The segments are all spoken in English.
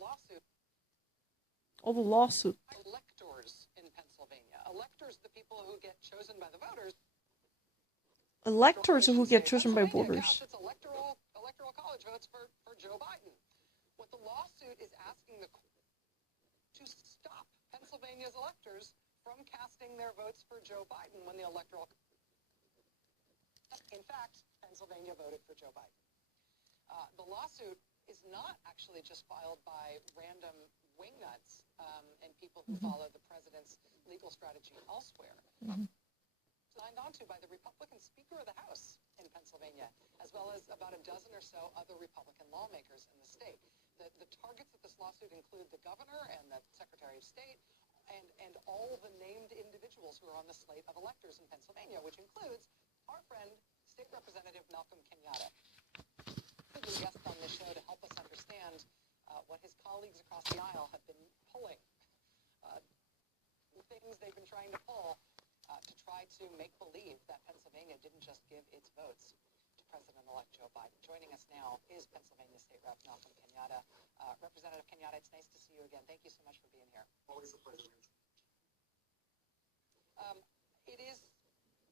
lawsuit. Oh, the lawsuit. Electors in Pennsylvania. Electors, the people who get chosen by the voters. Electors who get chosen by voters. It's electoral college votes for Joe Biden. What the lawsuit is asking the court to stop Pennsylvania's electors from casting their votes for Joe Biden when the electoral. In fact, Pennsylvania voted for Joe Biden. The lawsuit is not actually just filed by random wingnuts and people who follow the president's legal strategy elsewhere. Signed onto by the Republican Speaker of the House in Pennsylvania, as well as about a dozen or so other Republican lawmakers in the state. The targets of this lawsuit include the governor and the Secretary of State and all the named individuals who are on the slate of electors in Pennsylvania, which includes our friend, State Representative Malcolm Kenyatta, who's been a guest on this show to help us understand what his colleagues across the aisle have been pulling, the things they've been trying to pull to try to make believe that Pennsylvania didn't just give its votes to President-elect Joe Biden. Joining us now is Pennsylvania State Rep Malcolm Kenyatta. Representative Kenyatta, it's nice to see you again. Thank you so much for being here. Always a pleasure. It is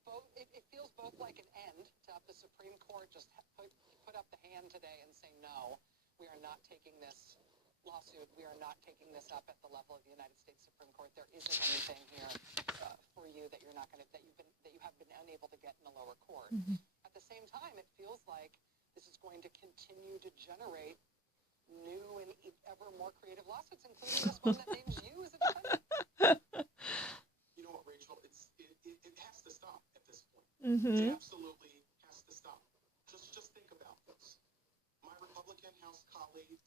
both. It feels both like an end to have the Supreme Court just put up the hand today and say no, we are not taking this lawsuit. We are not taking this up at the level of the United States Supreme Court. There isn't anything here for you that you're not going to that you have been unable to get in the lower court. At the same time, it feels like this is going to continue to generate new and ever more creative lawsuits, including this one that names you as a defendant. You know what, Rachel? It has to stop at this point. It absolutely has to stop. Just think about this. My Republican House colleagues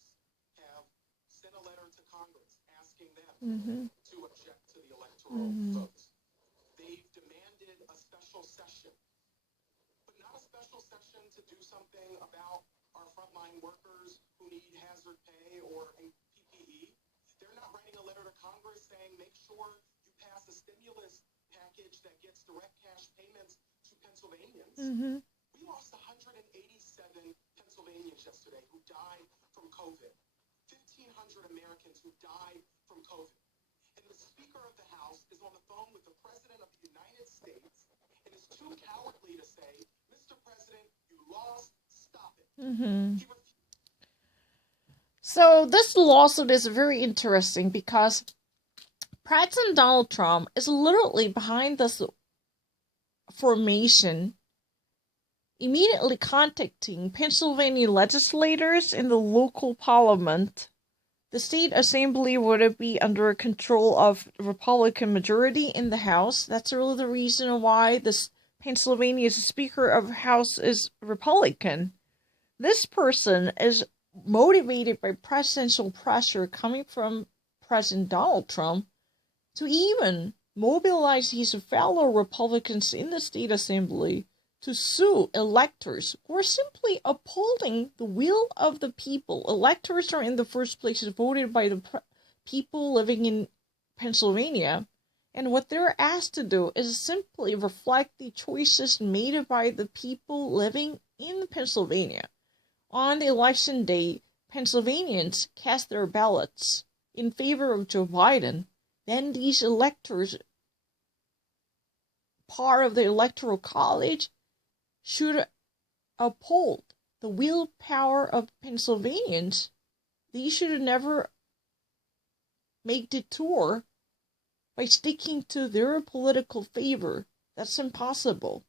have sent a letter to Congress asking them to object to the electoral votes. They've demanded a special session, but not a special session to do something about our frontline workers who need hazard pay or PPE. They're not writing a letter to Congress saying, make sure you pass a stimulus package that gets direct cash payments to Pennsylvanians. We lost 187 Pennsylvanians yesterday who died from COVID. 1,500 Americans who died from COVID. And the Speaker of the House is on the phone with the President of the United States and is too cowardly to say, Mr. President, you lost, stop it. So this lawsuit is very interesting because President Donald Trump is literally behind this formation, immediately contacting Pennsylvania legislators in the local parliament. The state assembly would be under control of Republican majority in the House. That's really the reason why this Pennsylvania's Speaker of the House is Republican. This person is motivated by presidential pressure coming from President Donald Trump to even mobilize his fellow Republicans in the state assembly to sue electors who are simply upholding the will of the people. Electors are in the first place voted by the people living in Pennsylvania, and what they're asked to do is simply reflect the choices made by the people living in Pennsylvania. On the election day, Pennsylvanians cast their ballots in favor of Joe Biden. Then these electors, part of the Electoral College, should uphold the willpower of Pennsylvanians. They should never make detour by sticking to their political favor. That's impossible.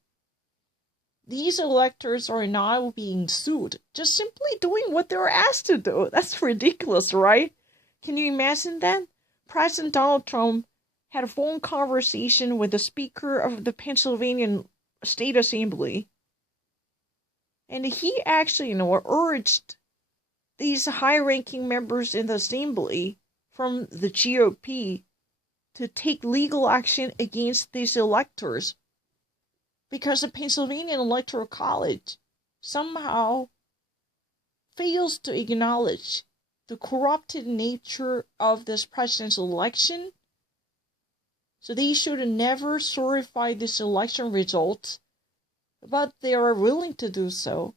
These electors are now being sued, just simply doing what they're asked to do. That's ridiculous, right? Can you imagine that? President Donald Trump had a phone conversation with the Speaker of the Pennsylvania State Assembly. And he actually, urged these high-ranking members in the assembly from the GOP to take legal action against these electors, because the Pennsylvania Electoral College somehow fails to acknowledge the corrupted nature of this presidential election. So they should never certify this election results, but they are willing to do so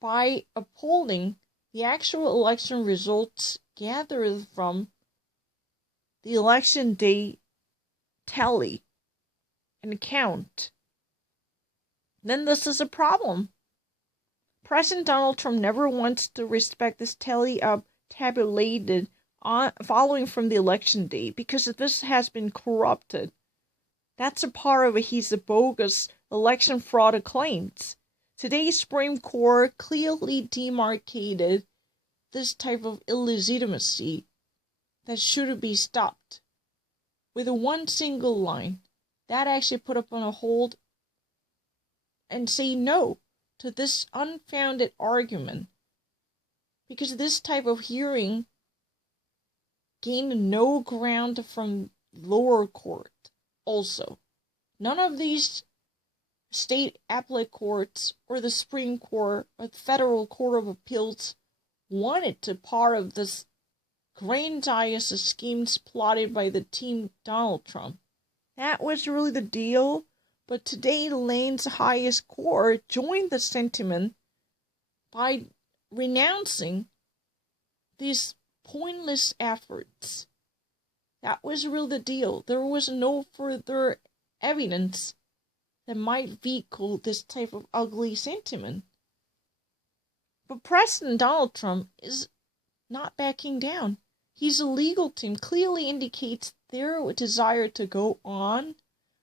by upholding the actual election results gathered from the election day tally and count, then this is a problem. President Donald Trump never wants to respect this tally up tabulated following from the election day because this has been corrupted. That's a part of his bogus election fraud claims. Today's Supreme Court clearly demarcated this type of illegitimacy that should be stopped with one single line that actually put up on a hold and say no to this unfounded argument, because this type of hearing gained no ground from lower court. Also, none of these state appellate courts or the Supreme Court or the Federal Court of Appeals wanted to part of this grandiose schemes plotted by the team Donald Trump. That was really the deal. But today, the land's highest court joined the sentiment by renouncing these pointless efforts. That was really the deal. There was no further evidence that might vehicle this type of ugly sentiment. But President Donald Trump is not backing down. His legal team clearly indicates their desire to go on.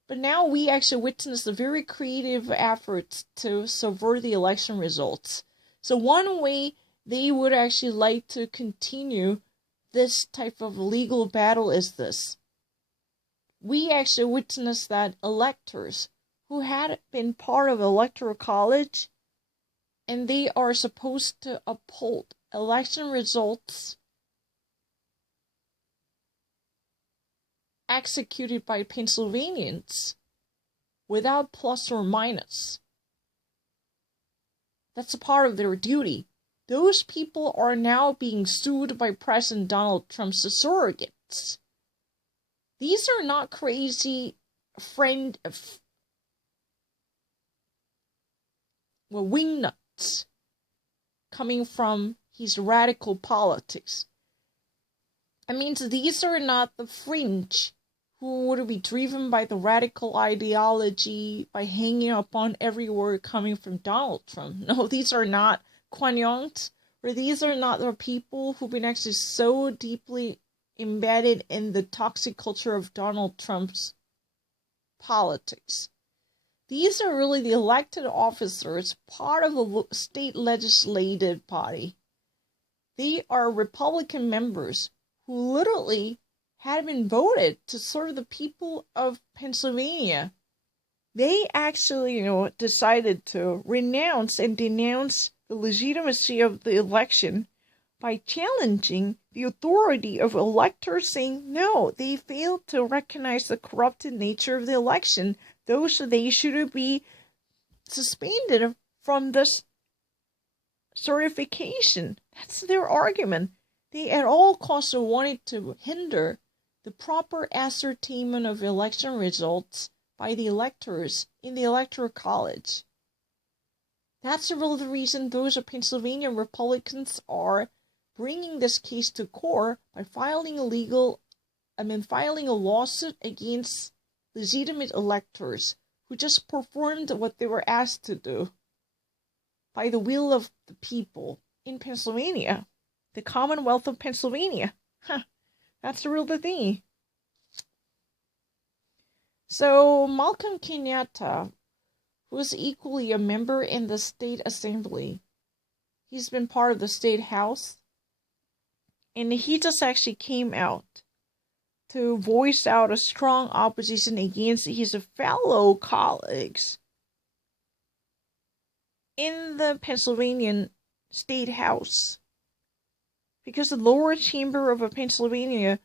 But now we actually witness the very creative efforts to subvert the election results. So one way they would actually like to continue this type of legal battle is this. We actually witnessed that electors who had been part of Electoral College and they are supposed to uphold election results executed by Pennsylvanians without plus or minus. That's a part of their duty. Those people are now being sued by President Donald Trump's surrogates. These are not crazy wingnuts coming from his radical politics. It means these are not the fringe who would be driven by the radical ideology by hanging upon every word coming from Donald Trump. No, these are not Kwanyongs, or these are not the people who've been actually so deeply embedded in the toxic culture of Donald Trump's politics. These are really the elected officers, part of the state legislative body. They are Republican members who literally had been voted to serve the people of Pennsylvania. They actually, decided to renounce and denounce the legitimacy of the election by challenging the authority of electors, saying no, they failed to recognize the corrupted nature of the election. They should be suspended from this certification. That's their argument. They at all costs wanted to hinder the proper ascertainment of election results by the electors in the Electoral College. That's really the reason those Pennsylvania Republicans are bringing this case to court by filing a lawsuit against legitimate electors who just performed what they were asked to do by the will of the people in Pennsylvania, the Commonwealth of Pennsylvania. That's the real thing. So Malcolm Kenyatta, who is equally a member in the state assembly, he's been part of the state house, and he just actually came out to voice out a strong opposition against his fellow colleagues in the Pennsylvania State House, because the lower chamber of a Pennsylvania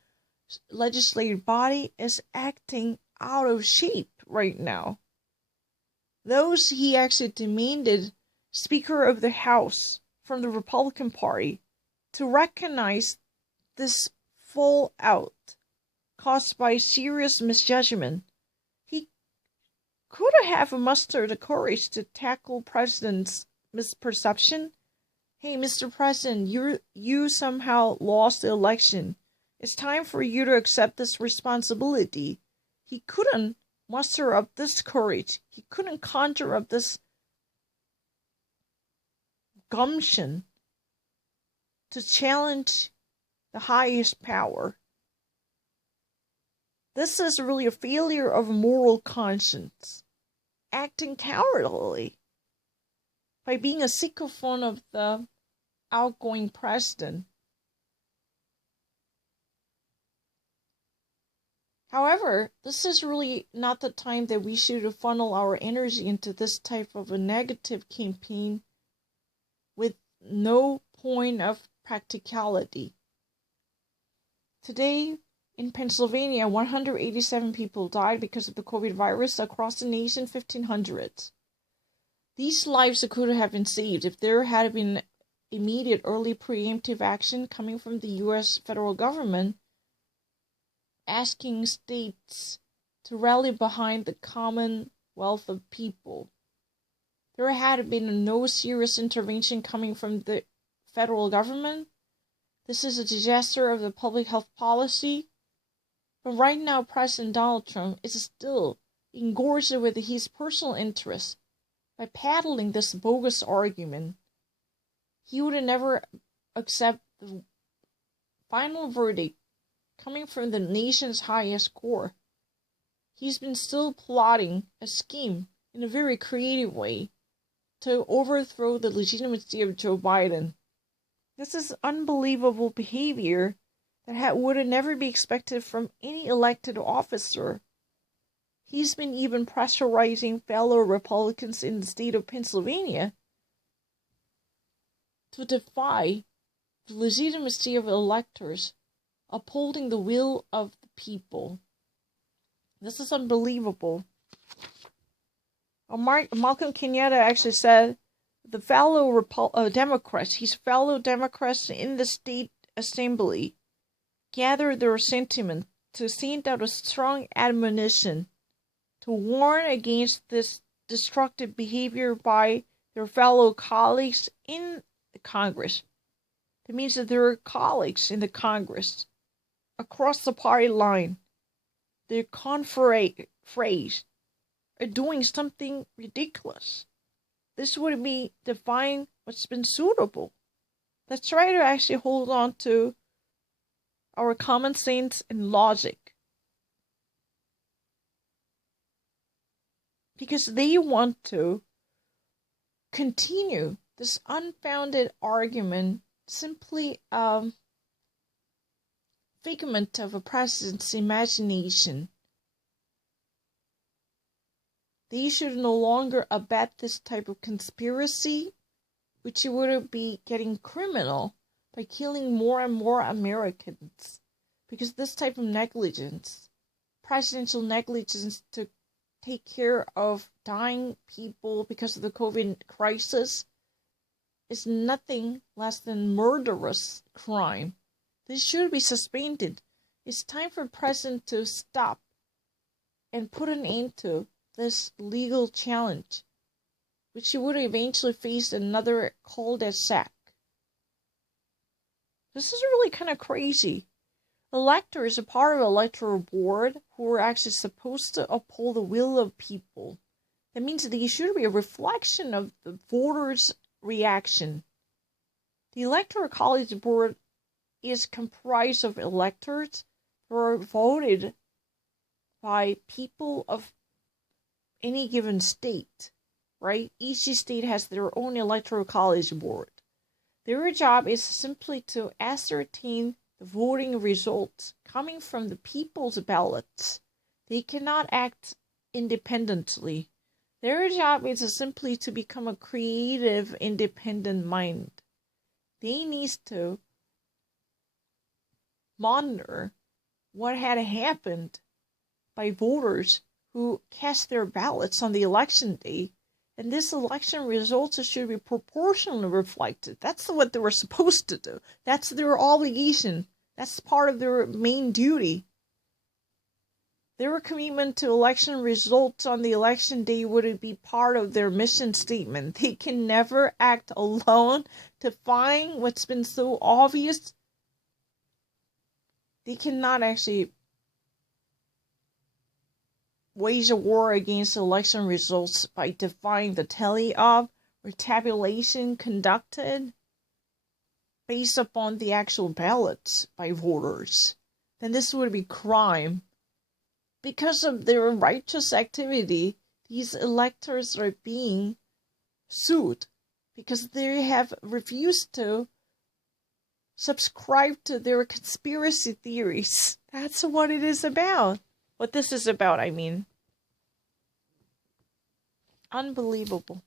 legislative body is acting out of shape right now. Those he actually demanded Speaker of the House from the Republican Party to recognize this fallout caused by serious misjudgment. He could have mustered the courage to tackle President's misperception hey, Mr. President, you somehow lost the election. It's time for you to accept this responsibility. He couldn't muster up this courage. He couldn't conjure up this gumption to challenge the highest power. This is really a failure of moral conscience, acting cowardly by being a sycophant of the outgoing president. However, this is really not the time that we should funnel our energy into this type of a negative campaign with no point of practicality. Today, in Pennsylvania, 187 people died because of the COVID virus. Across the nation, 1,500. These lives could have been saved if there had been immediate early preemptive action coming from the U.S. federal government, asking states to rally behind the commonwealth of people. There had been no serious intervention coming from the federal government. This is a disaster of the public health policy. But right now, President Donald Trump is still engorged with his personal interests by peddling this bogus argument. He would never accept the final verdict coming from the nation's highest court. He's been still plotting a scheme in a very creative way to overthrow the legitimacy of Joe Biden. This is unbelievable behavior that would never be expected from any elected officer. He's been even pressurizing fellow Republicans in the state of Pennsylvania to defy the legitimacy of electors, upholding the will of the people. This is unbelievable. Malcolm Kenyatta actually said the fellow Democrats, his fellow Democrats in the state assembly, gathered their sentiment to send out a strong admonition to warn against this destructive behavior by their fellow colleagues in the Congress. That means that there are colleagues in the Congress across the party line. Their phrase are doing something ridiculous. This would be defying what's been suitable. Let's try to actually hold on to our common sense and logic. Because they want to continue this unfounded argument, simply a figment of a president's imagination. They should no longer abet this type of conspiracy, which would be getting criminal by killing more and more Americans. Because this type of negligence, presidential negligence to take care of dying people because of the COVID crisis, is nothing less than murderous crime. This should be suspended. It's time for the president to stop and put an end to this legal challenge, which he would eventually face another cul-de-sac. This is really kind of crazy. Electors are part of an electoral board who are actually supposed to uphold the will of people. That means that they should be a reflection of the voters' reaction. The Electoral College Board is comprised of electors who are voted by people of any given state, right? Each state has their own Electoral College Board. Their job is simply to ascertain the voting results coming from the people's ballots. They cannot act independently. Their job is simply to become a creative, independent mind. They need to monitor what had happened by voters who cast their ballots on the election day, and this election results should be proportionally reflected. That's what they were supposed to do. That's their obligation. That's part of their main duty. their commitment to election results on the election day would be part of their mission statement. They can never act alone to find what's been so obvious. They cannot actually wage a war against election results by defying the tally of or tabulation conducted based upon the actual ballots by voters. Then this would be crime. Because of their righteous activity, these electors are being sued because they have refused to subscribe to their conspiracy theories. That's what it is about. What this is about, I mean. Unbelievable.